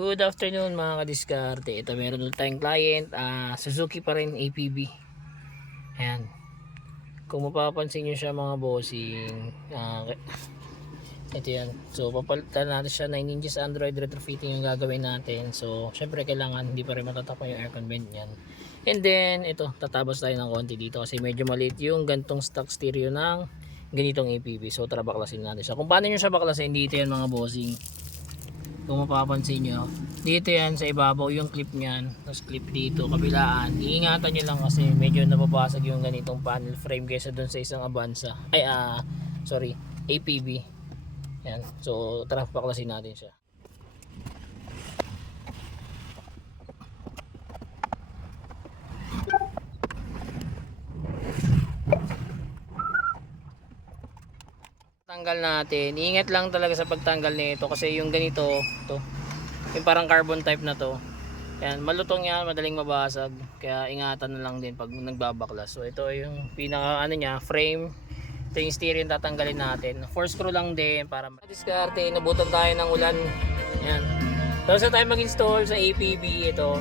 Good afternoon mga kadiskarte. Ito meron ulit tayong client, Suzuki pa rin APB. Ayan. Kung mapapansin nyo siya mga bossing, ito yan. So papalitan natin siya 9 inches Android retrofitting yung gagawin natin. So syempre kailangan hindi pa rin matatakpan yung aircon vent yan. And then ito, tatabas tayo ng konti dito kasi medyo maliit yung gantong stock stereo ng ganitong APB. So tara baklasin natin siya. Kung paano nyo siya baklasin dito yan mga bossing. Kung mapapansin nyo, dito yan sa ibabaw yung clip nyan, tapos clip dito kabilaan. Iingatan nyo lang kasi medyo nababasag yung ganitong panel frame kaysa dun sa isang Avanza sorry, APB. Yan. So tara paklasin natin siya. Tanggal natin. Ingat lang talaga sa pagtanggal nito kasi yung ganito, to, yung parang carbon type na to. Yan, malutong yan, madaling mabasag. Kaya ingatan na lang din pag nagbabaklas. So ito yung pinaka ano niya, frame. Ito yung steering tatanggalin natin. 4 screw lang din para diskarte. Inabutan tayo ng ulan. Yan. Tapos na tayo mag-install sa APB ito.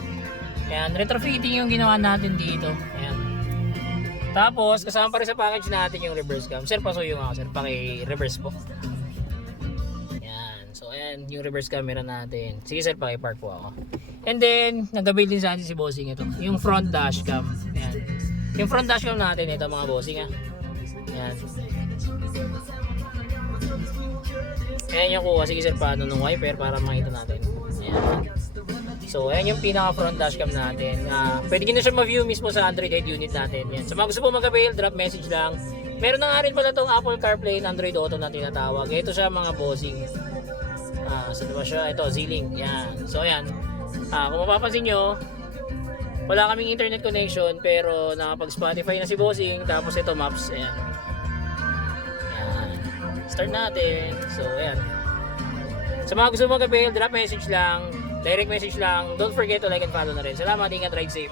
Yan, retrofitting yung ginawa natin dito. Yan. Tapos kasama pa rin sa package natin yung reverse cam. Sir, pasuyo nga sir, paki-reverse po. Yan. So ayan, yung reverse camera natin. Sige sir, paki-park po ako. And then, nag-avail din sa atin si bossing ito. Yung front dash cam. Ayan. Yung front dash cam natin ito mga bossing ha. Ayan. Ayan yung kuha. Sige sir, paano nung wiper para makita natin. Ayan. So, ayan yung pinaka front dashcam natin. Pwede nyo na siya ma-view mismo sa Android head unit natin. Yan. Sa mga gusto po mag-avail, drop message lang. Meron na nga rin pala itong Apple CarPlay and Android Auto na tinatawag. Ito siya mga bossing. Saan ba siya? Ito, Z-Link. Yan. So, ayan. Kung mapapansin nyo, wala kaming internet connection pero nakapag-Spotify na si bossing. Tapos ito, maps. Ayan. Ayan. Start natin. So, ayan. Sa mga gusto mag-avail, drop message lang. Direct message lang. Don't forget to like and follow na rin. Salamat, ingat, ride safe.